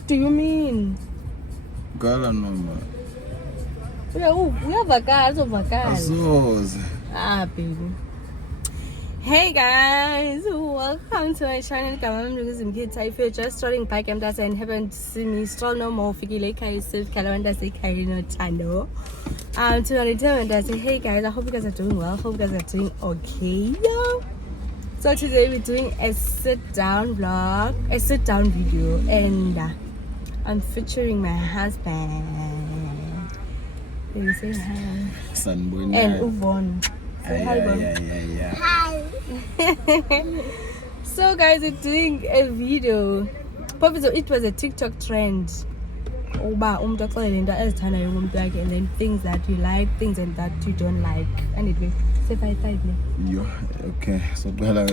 What do you mean? Gala noma. Uyavakala. Asoze. Baby. Hey guys, welcome to my channel. If you're just strolling by campus and haven't seen me stroll no more, Fikile Kai Silk Calendar say Kaino Channel. To return and say, hey guys, I hope you guys are doing well. Hope you guys are doing okay. So today we're doing a sit down vlog, a sit down video, and I'm featuring my husband. Baby, say hi. Sanbona. And Uvon. Say hi, Bon. Yeah. Hi. So guys, we're doing a video. It was a TikTok trend. And then things that you like, things and that you don't like. And it will say hi. Yo, okay. So But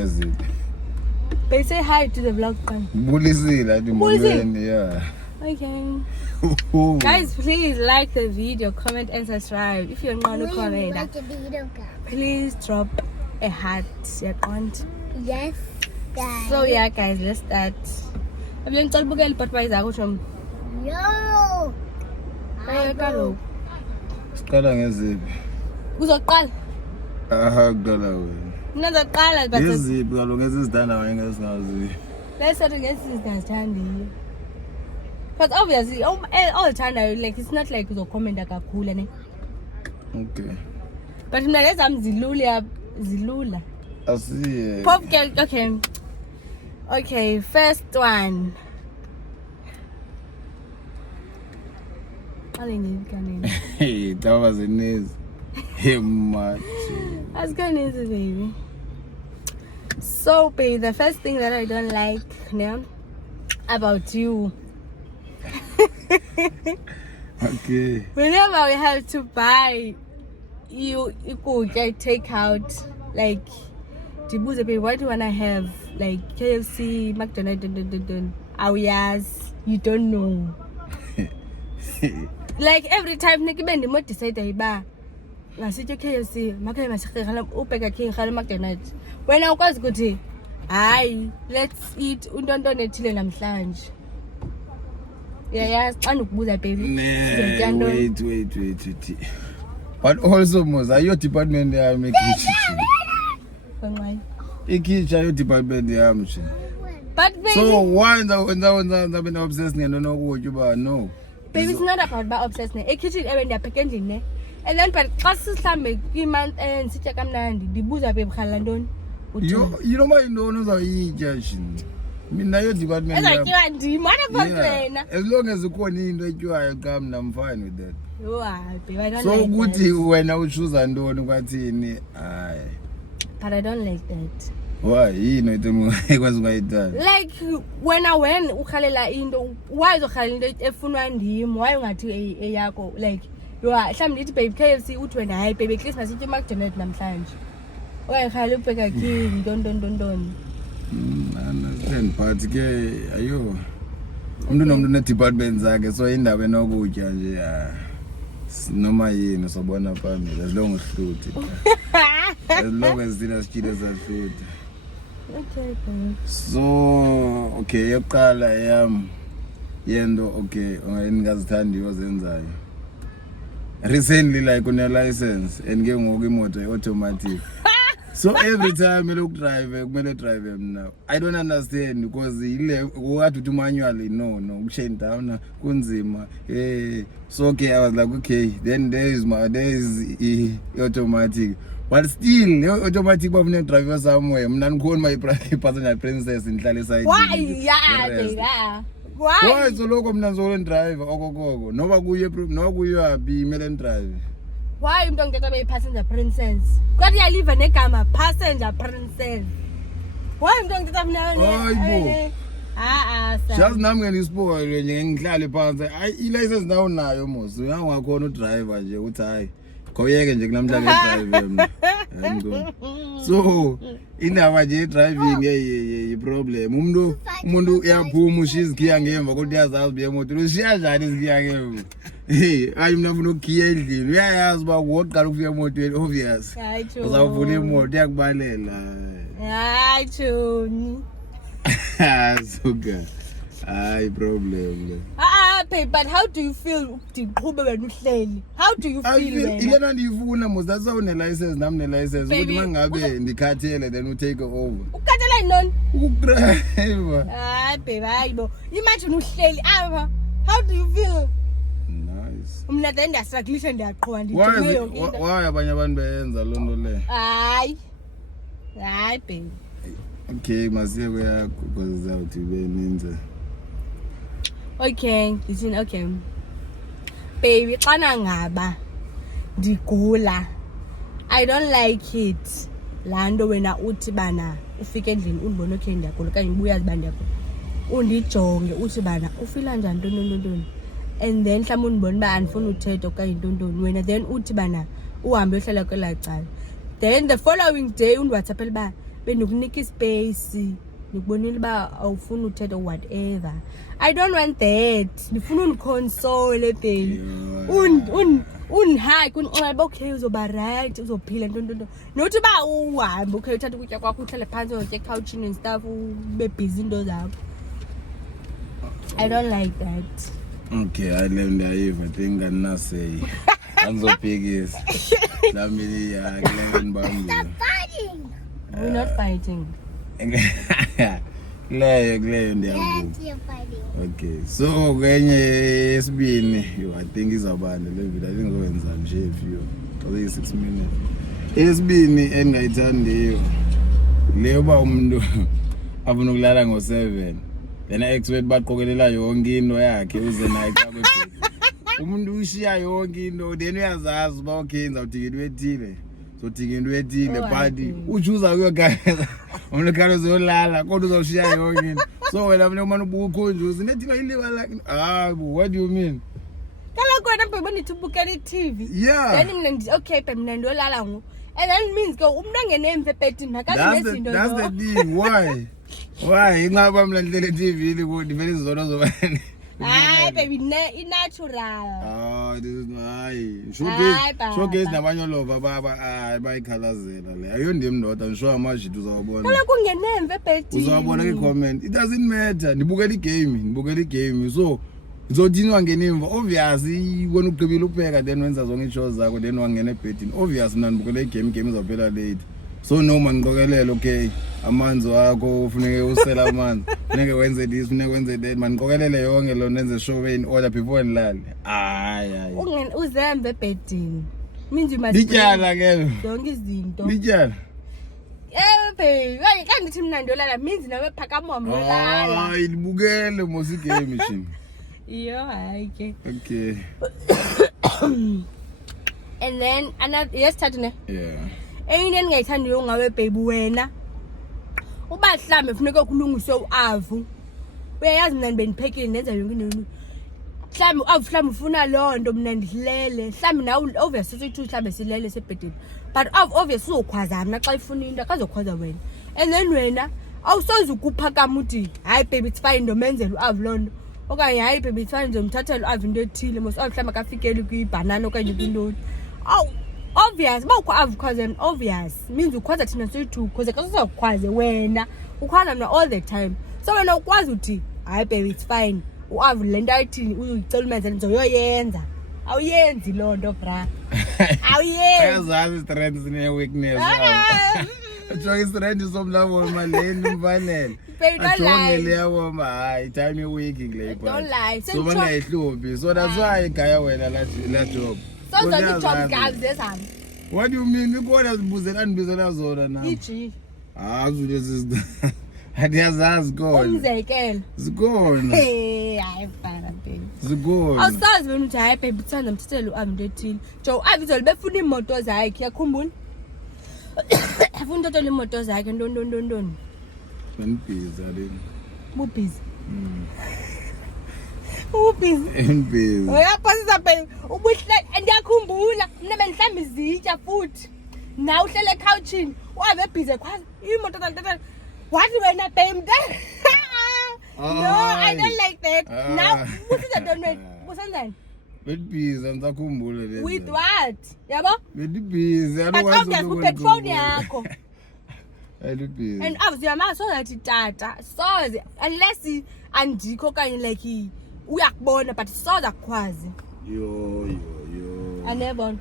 say hi to the vlog. Yeah. Okay. Guys, please like the video, comment and subscribe. If you're not a comment, please drop a heart. Yes, guys. So yeah, guys, let's start. Yo. Siqala ngeziphi? Uzoqala. Kuqala wena. Mina ngizoqala but Ngeziphi kaloku ngezizidana wena ngesingazi. let's start against this guy's channel. Because obviously all the time like it's not like uzocomment kakhulu ne. Okay. But mina lezi am zilula. Asiye. Pop girl, okay. Okay, first one. Hey, that was a nice. Hey, much. That's good news, baby. So, baby, the first thing that I don't like about you. Okay. Whenever we have to buy you could get takeout, like Dibuza, baby, what do you wanna have? Like KFC, McDonald's, you don't know. Like every time Nikki Ben the decide ba ngasithi KFC makhe masakhala ubheka king khala McDonald's wena ukwazi ukuthi hayi let's eat untontone ethile namhlanje. Yeah, xa ukubuza baby. Wait. But also Moza, your department yami kitchen. Konqai. Ikitchen your department yami. But baby, so why wenza bena obsessed ngento nokutya ba no. Baby, it's not about obsessed ne. Ekitchen ndiyapheka endlini ne. And then but xa sihlambe kwi-month end sitya kamnandi ndibuza baby khala ntoni. You know my intoni uzawuyitya shini. Mina your department yami. Ezatyiwa ndim, what about wena? As long as ukhona into etyiwayo come I'm fine with that. Oh, baby, I don't so like ukuthi that. wena uchoose ntoni kwathini? Hayi. But I don't like that. Why? Yini into ekwazi ungayithanda? Like when ukhalela into, why uzokhalela into efunwa ndim? Why ungathi eyakho? Like you are mhlawumbe ndithi baby KFC uthi wena hayi baby Chris masitye McDonald's namhlanje. Okanye khalela ubheka king don. I understand but ke ayo umuntu nomuntu ne department zakhe so indaba enokutya nje noma yini sobona phambili as long as hluthi as long as thina sichile sahluthi. Okay, babe. So okay yokuqala yento okay ngazithandiyo zenzayo recently like une license and ke ngoku imoto automatic. So every time I look drive now. I don't understand because we had to do manually. No, chain down, kunzima. So okay, I was like, okay, then there is automatic. But still, automatic driver somewhere. I'm call my passenger princess in Tlale. Why? Yeah. Why so local mna driver? Go. No kuyo happy melon drive. Why you don't get a passenger princess? Because you live in a passenger princess. Why you don't get a just now when you spoil ngihlale phansi I-license nawo nayo mos uyawakhona udriver nje uthi hayi khoyeke nje kunamhla ngedrive so indaba nje driving problem umuntu uyaphuma ushiya izigiya ngemva kodwa uyazazi ubuye emoto ushiya njani izigiya ngemva hayi mina ngifuna ukukhiya endlini uyayazi uba wokuqala ukufika emotweni obvious uzawuvula imoto uyakubalela hayi Joni. Suka Hayi problem. Babe, but how do you feel uqhube wena uhleli? How do you feel wena? Ilena ndiyifuna mos that's why une-license nami ne-license ukuthi Baby, mangabe ndikhathele then utake over. Ukukhathela yini? Ukudrive. Babe, hayibo. Imagine uhleli apha. How do you feel? Nice. Mina then ndiyastrugglisha ndiyaqhuba nditheme yonke into. Why abanye abantu beyenza loo nto le? Hayi babe. Okay, masiye kweyakho because izawuthi ibe ninzi. Okay, okay. Baby, xana ngaba ndigula. I don't like it. Laa nto wena uthi bana ufike endlini undibona okay ndiyagula okanye ubuyazi uba ndiyagula. Undijonge uthi bana ufila njani ntoni. And then mhlawumbi undibona uba andifuni uthetha okanye ntoni wena then uthi bana uhambe uhlala kwelaa cala. Then the following day undiwhatsappela uba bendikunika ispace. Nikubonile uba awufuni uthetha whatever. I don't want that. Ndifuna undiconsole babe. Unhike unxeba okay uzoba right uzophila ntoni. Nothi uba uhambe okay uthatha ukutya kwakho uhlale phansi utye couchini and stuff ube busy into zakho. I don't like that. Okay, I learned I think I'm say. Angizophikisa. Lami ya Glenn Bambi. Stop fighting. We're not fighting. Leyo Yes, ndiyavuka. you're fighting. Okay, so kwenye yesibini I think izabanda le video I think ngokwenza nje few. Oyi 6 minutes. Yesibini engayithandiyo. Leyo ba umuntu afuna ukulala ngo7. Yena expert baqokelela yonke into yakhe uze naye xa kwebhedi. Umuntu ushiya yonke into then uyazazi uba okay ngizawudinga into ethile. So dinga into ethile but uchuza kuyogayeza. Umuntu khalo uzolala kodwa uzoshiya yonke into. So wena mina uma ubukhonjuza nethi ayiliwa like what do you mean? Kaloku wena babe nithi ubukela iTV. Yeah. Then mina ndithi okay babe mina ndolala ngo. And then means go umuntu angenemve ebhedini akazi nezinto. That's the thing. Why? Ingaba mina ndlele TV ukuthi vele izona zobani. Hayi baby natural. This is hayi. Hayi, Showcase nabanye lova baba bayikhalazela le. Ayondimi ndoda ngisho amajito uzawubona. Kaloku ungenemve ebhedini. Uzawubona ke comment. It doesn't matter. Ndibukela igame. So ngizodinwa ngenimva obviously wena uqibile ukupheka then wenza zonke i-shows zakho then wangena ebhedini obviously mina ndibukela igame izaphela late. So noma ngiqokelela okay amanzi wakho ufuneke usela amanzi funeke wenze this funeke wenze that maniqokelele yonke lo nenze show in order before nilale hayi uzembe ebhedini means you must lityala ke zonke izinto lityala babe kandithi mina ndolala means nawe phakama umlala hayi libukele mos igame shini iyo hayi ke okay and then another yesithathu ne yeah eyini engayithandiyo ngawe baby wena uba mhlambe kufuneka kulungiswe uavu uyayazi mina beniphekile nenza yonke into mhlambe uavu mhlambe ufuna lonto mina ndilele mhlambe nawe obviously usithi mhlambe silele sebhedini but obviously uzokhwaza mina xa ifuna into akazokhwaza wena and then wena awusoze ukuphakama uthi hayi baby it's fine ndomenzela uavu lonto okanye hayi baby it's fine ndomthathela uavu into ethile mos mhlambe akafikeli kwibanana okanye kwintoni obvious bawukho avukwazi and obvious means ukhwaza thina soyithi because akasozakhwaze wena ukhwaza mina all the time so wena ukwazi uthi hayi baby it's fine uavu lento ayithini uyicela umenze ngizoyenza awuyenzi loo nto bra awuyenzi ayazazi strengths ne weakness ajonge strengths somlabo maleni mfanele ajonge leyo hayi time week ngile don't lie so bangayihluphi so that's why igaya wena la job so job guys zesami what do you mean ikona zibuzela zona na iji azule adiyazazi khona umzekelo zikhona hayi fara baby zikhona awusazi wena uthi hayi baby uthanda mthethelo uavu ethile jo avizole befuna imoto zakhe yakhumbula afuna uthathela imoto zakhe ntoni Busy, bubhizi ubhizi uyaphosisa baby ubuhlele andiyakhumbula mina bendihlamba izitya futhi na uhlele couchini uhambe ebhizi khwaza imoto zantatana wathi wena babe no I don't like that now busiza ntoni busenzani Busy ngisakhumbula le with what yabo busy but obviously uphethe phone yakho Ayilibhizi. And obviously mama so that tata so unless andikho kanye like uyakubona but so zakwazi. Yo. Anebona.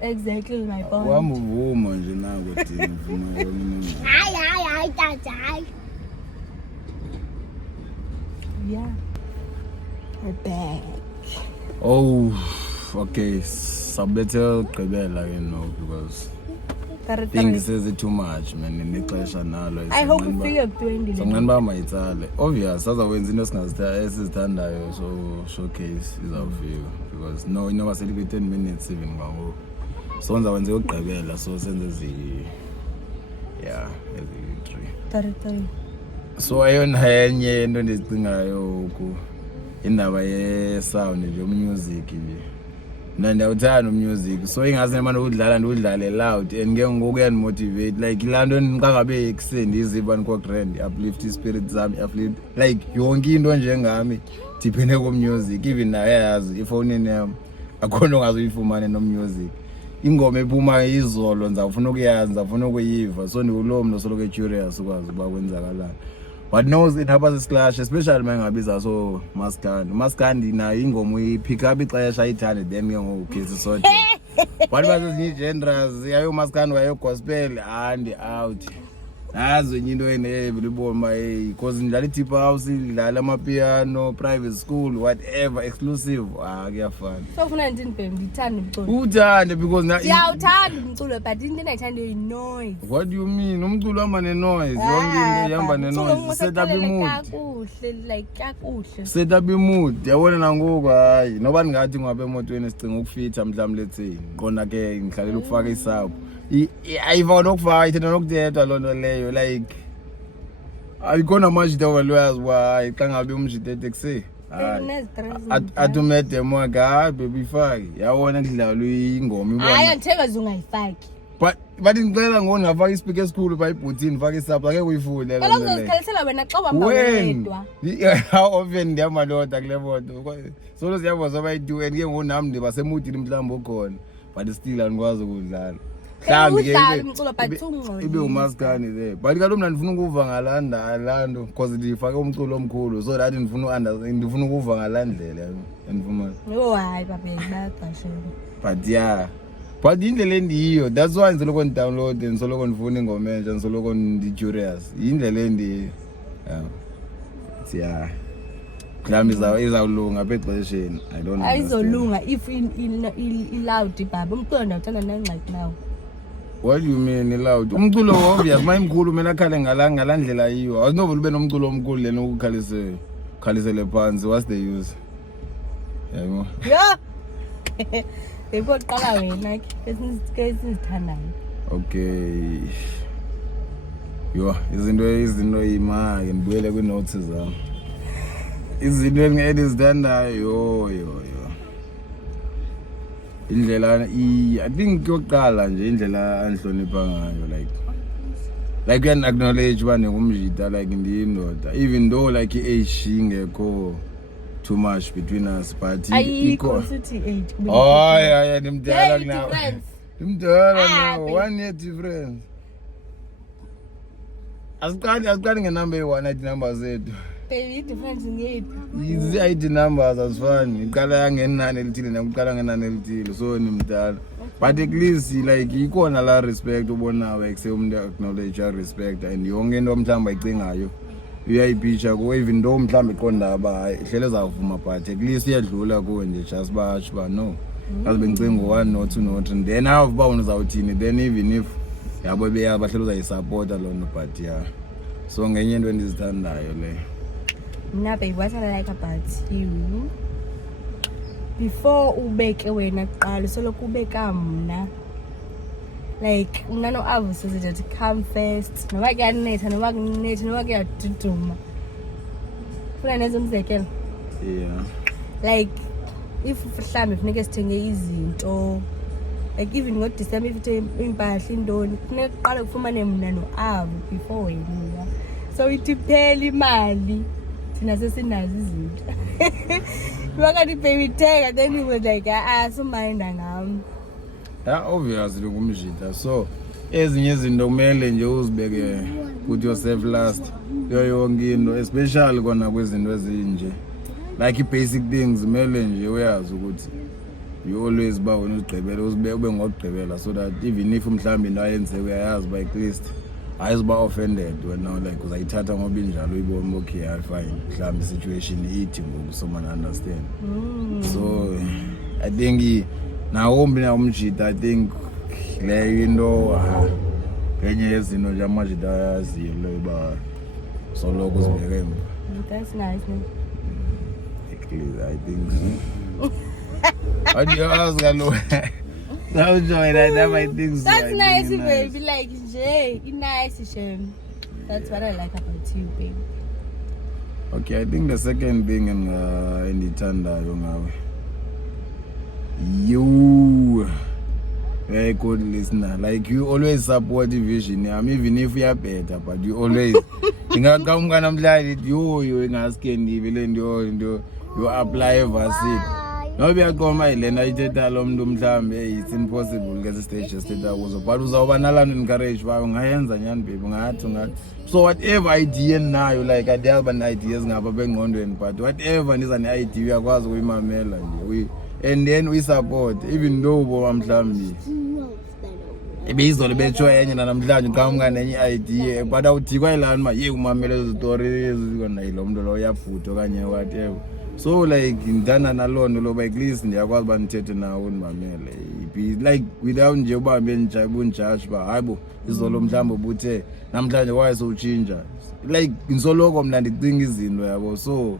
Exactly my point. Wamuvuma nje nako thina uvuma yona. Hayi tata hayi. Yeah. We're back. Oh, okay. Sabethe ugqibela because things is too much man nexesha nalo. I hope we figure 20. So ngani ba mayitsale. Obvious azawenza into esizithandayo so showcase izawufika because no inoba seli 10 minutes even ngawo. So ngizawenza ugqibela so senze ezi 33. So ayona enye into endicingayo indaba ye-sound nje music nje mina ndiyawuthanda music so ingase manje udlale loud and ke ngoku kuyandimotivate like laa nto kangabe ekuseni iziva ndiko-grand uplift spirit zami uplift like yonke into njengami ndiphende ko-music even nayo yayazi efowunini yam akho nto ongazuyifumane no-music ingoma ephuma izolo ndizawufuna ukuyazi ndizawufuna ukuyiva so ndikuloo mntu soloko curious ukwazi uba kwenzakalani. But knows it happens isclash especially mangabiza so Maskandi nayo ingoma uyipick up ixesha ayithande then ke ngoku so but basezinye genres yayo Maskandi wayo gospel and out nazo enye into enevilibo my because ndidlala deep house ndidlala amapiano private school whatever exclusive kuyafana so ufuna ndini babe ngithanda umculo uthande because ndiyawuthanda umculo but into endayithanda yi noise. What do you mean umculo hamba ne noise yonke into ihamba ne noise set up mood kakuhle like kakuhle set up mood yabona nangoku hayi noba ndingathi ngapha emotweni sicinga ukufitha mhlawumbe letseni qona ke ngihlalela ukufaka isapho ayiva nokufaka ithena nokuthetha loo nto leyo like ayikona manje overlays why xa ngabe umjite eteksi atumede moka baby faki yabona kudlala ingoma ibona hayi anditheka zungayifaki but ngicela ngone ngafaka ispeaker esikhulu pha ibhutini faka isapho ake uyifune lo nto uzikhalisela wena xa uhamba wedwa how often ndiyamaloda kule moto solo siyabo zobayidu and ke ngonami ndibasemudini mhlawumbe okhona but still andikwazi ukudlala ibe umaskani there but kaloku mna ndifuna ukuva ngalanto because ndifake umculo omkhulu so that ndifuna ukuva ngalandlela andifumana hayi bayaqashela but indlela endiyiyo that's why ndisoloko ndidownload ndisoloko ndifuna ingoma entsha ndisoloko ndi-curious indlela endiyiyo mhlawumbi izawulunga apha exesheni I don't know ayizolunga if i-loud baba umculo ndawuthanda nangxaki nawo. What do you mean loud? Umculo obvious mayimkhulu mina akhale ngalandlela yiyo awunovela ube nomculo omkhulu lena ukukhalisele phansi what's the use yabo beyiqala wena ke esizithandayo. Okay izinto yimake ndibuyele kwi-notes zami izinto endizithandayo indlela I think yokuqala nje indlela andihlonipha ngayo like can acknowledge uba ngumjita like ndiyindoda even though like i-age ingekho too much between us but ayikho sithi age yeah ndimdala now ndimdala now 1 year difference asiqali ngenumber eyi-1 ID number zethu baby difference ngephi i-ID numbers azifani iqala yangenani elithile nakuqala ngenani elithile so nimdala but at least like ikhona la respect ubonayo ekuse umuntu acknowledge respect and yonke into mhlawumbe ayicingayo uyayipicture kuwe even though mhlawumbe iqonda ba hayi ihlele zawuvuma but at least iyadlula kuwe nje just ba no azibe ngicinga 1 no 2 no 3 then have ba uzawuthini then even if yabo bahlelo uzayisupporta lo nto but so ngenye into endizithandayo le. Now babe, what I like about you before ubeke wena kuqala soloko ubeka mna like mna no Avusi sithi come first noma kuyanetha noma kunetha noma kuyaduduma funa nezo umzekelo like if mhlambe kufuneka sithenge izinto like even ngo December if impahla indoni kufuneka kuqala kufumane mna no Avu before wena so itiphela imali thina sesinazo izinto wakati baby tag then he was like so mind ngam obviously ngumjita so ezinye izinto kumele nje uzibeke put yourself last yonke into especially kona kwezinto ezinje like i-basic things kumele nje uyazi ukuthi you always ba wena uzigqibela ube ngokugqibela so that even if mhlawumbe into ayenze uyayazi ba at least ayizoba offended wena like uzayithatha ngoba injalo uyibona okay fine mhlawumbe situation ithi ngoku so man understand so I think nawombi na umjita I think le into ngenye yezinto nje amajita ayaziyo le ba soloko uzibeke emva. That's nice, man. I think so. What do you ask, hello? How joy that my things. That's nice, baby. Like, Jay, nice, Shem. That's what I like about you, baby. Okay, I think the second thing in the Tanda, you very good listener. Like you always support the vision. Even if you are better, but you always. You apply vaccine. No be akoma ilena ithetha lo muntu mhlambe it's impossible ngeze stage state akuzo but uzawuba nalana encourage bayo ngayenza nyani baby ngathi so whatever idea nayo like I have an ideas ngapha bengqondweni but whatever niza ne idea uyakwazi ukuyimamela nje and then we support even though bo mhlambi ebizolo betsho enye namhlanje ngamka nenye idea but awudikwa ilana ma ye umamela le story ezikona lo muntu lo uyafutha okanye whatever. So like ngidana nalona lo ba at least ndiyakwazi banithethe nawo nimamele like without nje ubambe njudge ba hayibo izolo mhlawumbe ubuthe namhlanje wayeso uchinja like insoloko mina ndicinga izinto yabo so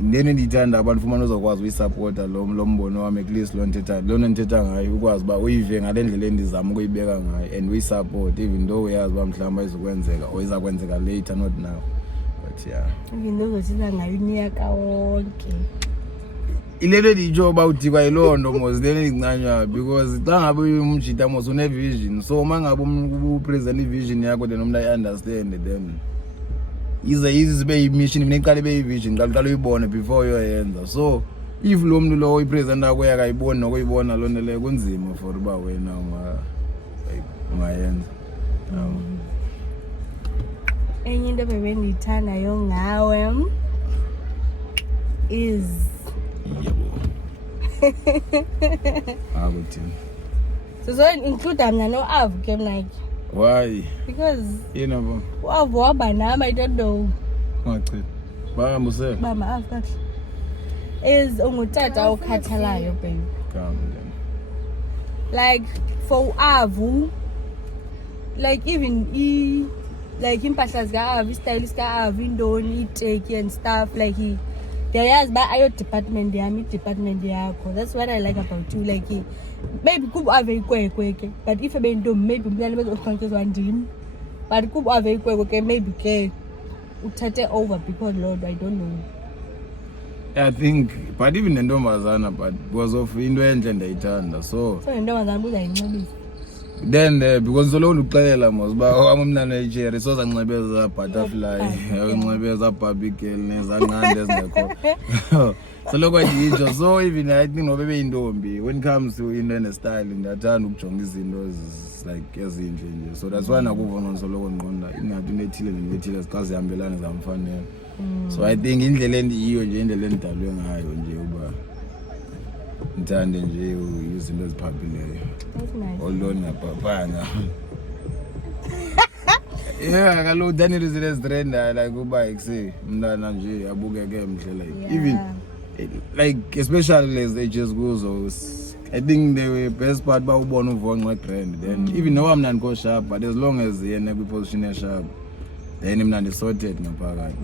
ndene ndithanda abantu fumana uzokwazi uyisupporta lo mbono wami at least lo nthetha ngayo ukwazi ba uyive ngale ndlela endizama ukuyibeka ngayo and we support even though uyazi ba mhlawumbe izokwenzeka or izakwenzeka later not now. Yeah. Even though ngosiza ngayo unyaka wonke. Ilele dijoba udikwa ilondo mos lele incanywa because xa ngabe umjita mos une vision so mangabe upresent ivision yakho then umuntu I understand them. Ize be imission neqale be ivision qala uyibone before uyenza so if lo muntu lo uyipresent akho yakayibona nokuyibona lonto le kunzima for uba wena ungayenza. Enye into bebendiyithandayo ngawe is so include mna no-Av ke mna ke. Why? Because yena u-Av wahamba nami I don't know. Ngachithi. Bahamba usele. Bama Av kahle. Is ungutata okhathalayo baby. Come then. Like for u-Av like even like impahla zika-Av, istyle sika-Av, indoni, iteki and stuff like there's by ayo department yami department yakho. That's what I like about you like maybe kuba ave ikwekwe ke but if abantu maybe umntana bezokhankezwa ndini but kuba ave ikwekwe ke maybe ke uthathe over because Lord I don't know. I think but even nentombazana but because of into enhle ndayithanda so nentombazana uzayinxibisa then because solo uxelela mos ba amamnana echerry so zanxebeza butterfly unxebeza barbie girl nezanqande ezingekho so lokho nje so even I think nobe beyintombi when it comes to into style ndiyathanda ukujonga izinto like ezinhle nje so that's why nakuvona soloko nqonda ingathi nethile nethile xa zihambelana zamfanele so I think indlela endiyiyo nje indlela endidalwe ngayo nje uba ngithande nje izinto eziphaphilileyo. That's nice. Olona ngaphaphana. Yeah, kaloku Daniel is a trend like uba exe mntana nje abukeke mhle like even like especially as ages kuzo I think the best part ba ubona uvonqa grand then even though I'm not go sharp but as long as yena kwi position e sharp then mina ndi sorted ngaphakathi.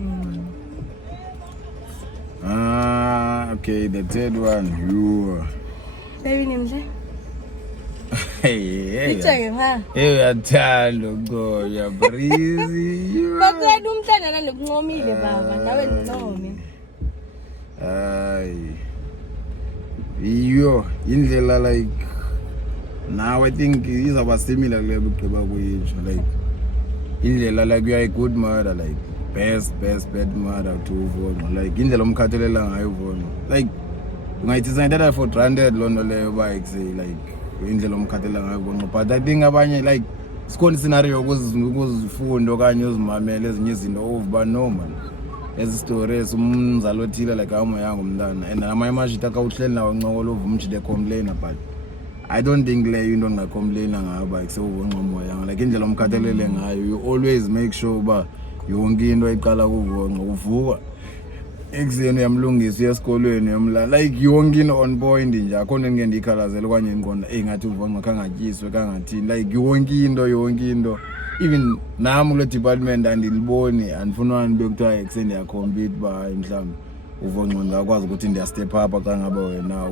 Okay, the third one you baby nimhle hey Icheke ha uyathanda ukugoya breezy bakwena umntana nokuncomile baba nawe nincome hayi iyo indlela like now I think izaba similar kule bugqiba kuyitsho like indlela like you are a good mother like best mother to uvona like indlela umkhathalela ngayo uvona like ungayithi sayithatha for granted lonto leyo ba like indlela umkhathalela ngayo uvona but I think abanye like sikhona iscenario ukuzifunda okanye uzimamela ezinye izinto uvuba no man ezi stories umzali othile like amo yangu umntana and amanye amashita akawuhleli nawo ncokola uva umjide complain but I don't think leyo into ngingacomplaina ngaba kusewonqomo yanga like indlela omkhathalele ngayo you always make sure uba yonke into ayiqala kuvonqa uvuka ekuseni yamlungisa esikolweni yamla like yonke into on point nje akhona ngeke ndikhalazele kwanye ingqondo engathi uvonqa kangatyiswe kangathini like yonke into even nami kule department andiliboni andifuna nibe kuthiwa ekuseni ndiyacompete ba mhlawumbe uvonqa ngakwazi ukuthi ndiya step up xa ngabe wena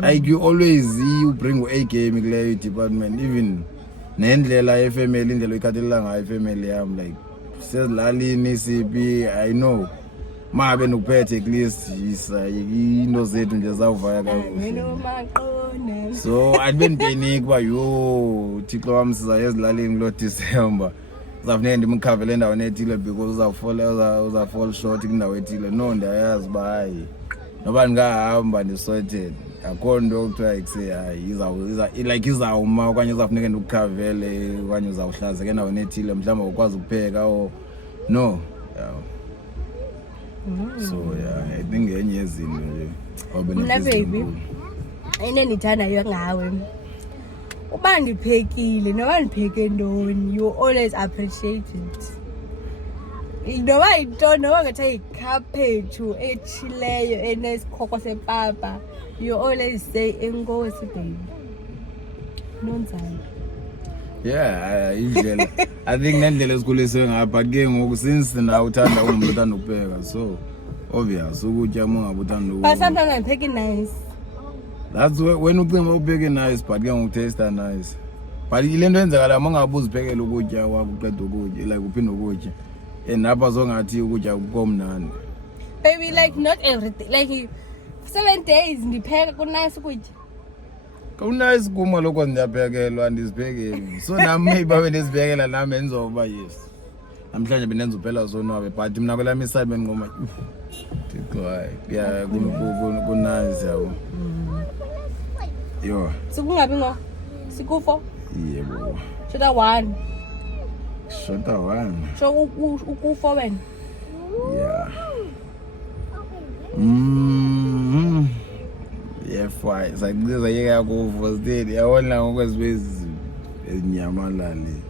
like you always you bring a game kuleyo department even nendlela yefamily indlela ikhathalela ngayo ifamily yami like sezilalini siphi I know mabe nokuphethe at least into zethu nje zawuvaya kakuhle so adibe nipanic ba yo Thixo wami siza ezilalini lo December zafuneka ndimkhavele endaweni ethile because uzafall short kundawo ethile no ndiyayazi ba hayi noba ndingahamba ndisorted akho nto okuthiwa ikuse hayi izawuma okanye izafuneka ndikukhavele okanye uzawuhlazeka endaweni ethile mhlawumbi ukwazi ukupheka or no so yeah I think enye yezinto nje mna baby into ndithandayo ngawe uba ndiphekile noba ndipheke ntoni you always appreciate it noba into noba ngathiwa yikhaphetshu etshileyo enesikhoko sepapa you always say enkosi baby nonzalo yeah indlela I think nendlela esikhulisiwe ngapha ke ngoku since na uthanda umuntu uthanda ukupheka so obvious ukutya mungabe uthanda but sometimes I'm picking nice that's when ucimba upheke nice but ke ngokutaste nice but ile nto enzakala mangabe uziphekela ukutya wakho uqeda ukutya like uphinde ukutya enapha zongathi ukutya komnandi baby like not everything like 7 days ndipheka ku-nice ukutya kunice kuma lokho ndiyaphekelwa ndiziphekeli so nami maybe babe ndizibhekela nami enzoba yes namhlanje bendenza uphela zonwabe but mina kwelami iside bengqoma yeah kunice yabo yo sikungabi ngo siku-4 yebo shota 1 so uku-4 wena yeah yeah fine sakuza yeka kuvustead yawona ngokwezibezi ezinyamalali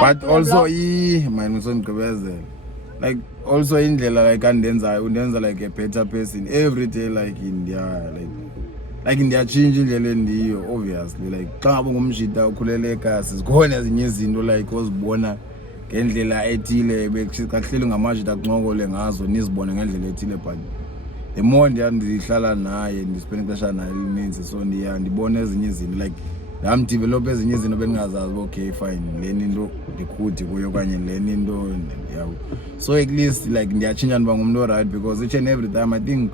but also man usongqibezela like also indlela like undenza like a better person every day like ndiyachinja indlela endiyo obviously like xa ngabe ngumshita ukhulele ekhasi zikhona ezinye izinto like ozibona ngendlela ethile bekuhleli ngamashita kunxokole ngazo nizibone ngendlela ethile but the more ndihlala naye ndispend ixesha naye elininzi so ndibona ezinye izinto like develop ezinye izinto bendingazazi okay fine leni into ndikude kuyo okanye leni into yabo so at least like ndiyatshintsha ndiba ngumuntu right because each and every time I think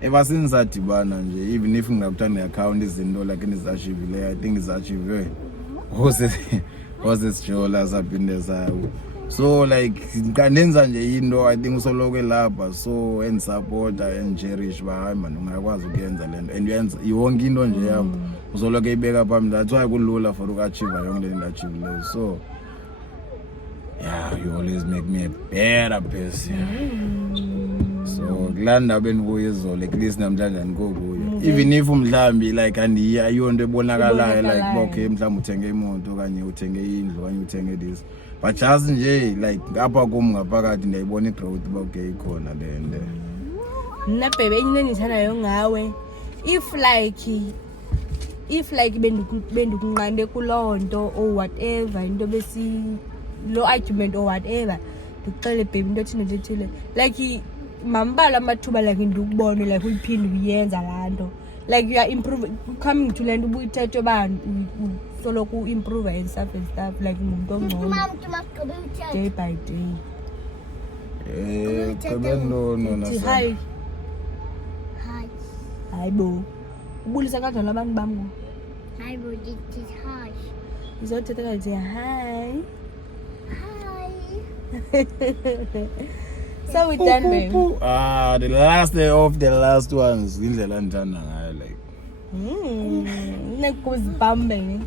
ever since adibana nje even if ngingakuthiwa ndi-account izinto like ndizachivileyo I think ndizachive ose sijola saphinde sawo so like ndenza nje into I think usoloko lapha so endisupporta and-cherish ba hayi man ungakwazi ukuyenza le nto and uyenza yonke into nje yam usoloko ibeka phambili that's why kulula for uku-achieva yonke le nto achivileyo so yeah you always make me a better person so kulaa ndaba endikuyo izolo at least namhlanje andikokuyo even if mhlawumbi like ayonto ebonakalayo like okay mhlawumbi uthenge imoto okanye uthenge indlu okanye uthenge this but just nje like apha kum ngaphakathi ndiyayibona i-growth uba okay ikhona le nto mna bhebe enye endithandayo ngawe if like bendikunqande kuloo nto or whatever into lo argument or whatever ndikuxele baby into ethile like mambala amathuba like ndikubone like uyiphinde uyenza laa nto like you are improving coming to le nto ubuyithethe uba soloko u-improve and stuff like ngumuntu ongcono day by day hayi bo ubulisa kanjani abantu bam ngo Hi, Bodhi. Hi. izothetha kathi hi so we done babe the last day of the last ones indlela ndithanda ngayo like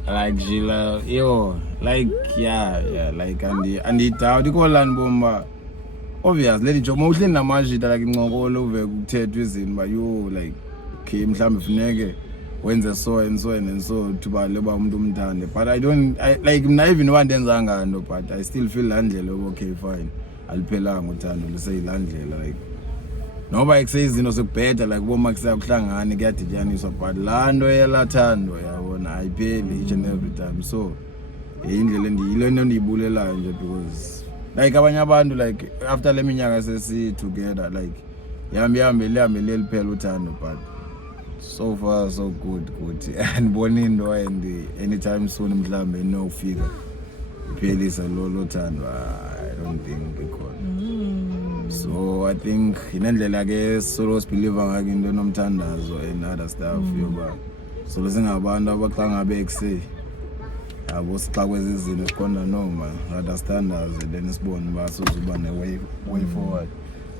Like Gila, yo, like yeah, like and doubt ikolan bomba. Obvious, let it job mostly namajita like ngokolo uve kuthethwa izinto ba yo like okay mhlambe funeke wenze so and so and so to ba leba umuntu umthande, but I like mina even wandenza ngano, but I still feel landlela okay fine aliphelanga uthando luseyilandlela like noba ekuseyizinto sekubheda like boma kusakuhlangana kuyadityaniswa, but laa nto yelathando yabona ayipheli each and every time. So yindlela yile ndiyibulelayo nje, because like abanye abantu like after le minyaka sesi together like lihambe liphela uthando, but so far so good andiboni into and anytime soon mhlambe inofika iphelisa lo thando. I don't think ikhona. So I think inendlela ke solo believe ngake into enomthandazo and other stuff yoba solo singabantu abaxa ngabe ekuse yabo sixa kwezizinto sikhona noma understand us, then sibone ba sozuba ne way forward.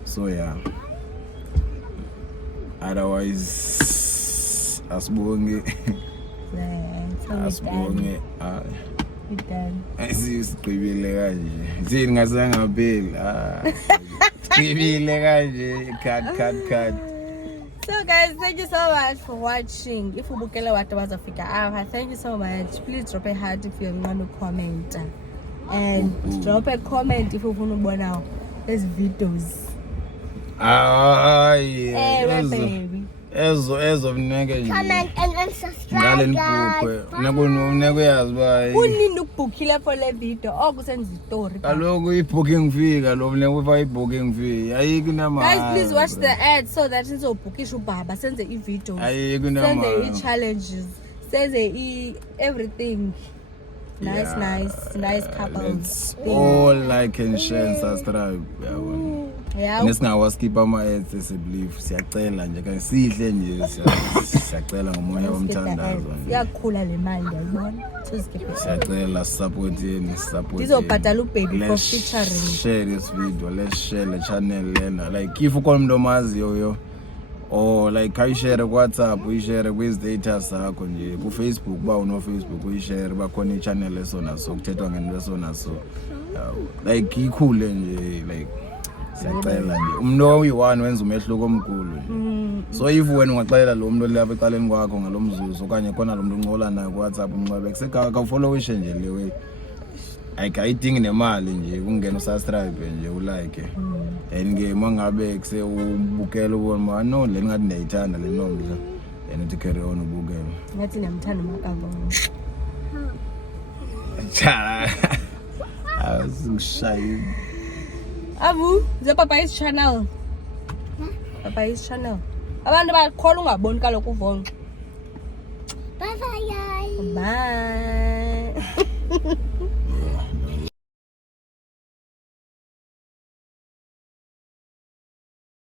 So yeah, otherwise asibonge Sigqibile kanje. Thini ngasangapheli. Sigqibile kanje. Cut. So guys, thank you so much for watching. If ubukele watu wazafika apa, thank you so much. Please drop a heart if you want to comment. And drop a comment if you want to bona these videos. Yeah. Baby. Ezo mneke nje. Comment and subscribe. Ngale nibukwe. Neko yazi ba. Unini ukubukile for le video. Okusenza story. Kaloku ibooking fee kaloku nekufa ibooking fee. Ayiki nama. Guys, please watch the ad so that sizobukisha ubaba senze i-videos. Ayiki nama. Senze i-challenges. Senze everything. Nice couple. Let's all like and share and subscribe. Yeah. Nesingawaskip ama-ads esibelieve siyacela nje kanye sihle nje siyacela ngomoya womthandazo. Siyakhula le mali yayibona. Siyacela support. Ngizobhadala ubaby for featuring. Share this video. Let's share the channel lena. Like if ukhona umuntu omaziyo yo or like ayishare ku WhatsApp, uyishare kwi status zakho nje ku Facebook, ba uno Facebook uyishare bakhona i-channel esona so kuthethwa ngento esona so like ikhule nje like siyacela nje umuntu oyi-1 wenza umehluko omkhulu nje. So if wena ungaxelela lo muntu lapha ecaleni kwakho ngalomzuzu okanye khona lo muntu uncola naye ku WhatsApp umncwebe kuseka followishe nje le way ayidingi nemali nje ukungena usubscribe nje ulike and ke mangabe kuse ubukela ubona no le ngathi ndiyayithanda le nomdla and uthi carry on ubukela ngathi ndiyamthanda uMakava. Cha awushayi Abu Papa's channel. Papa's channel. Abantu bakhola ungaboni kaloku uvonqa. Bye bye guys. Bye.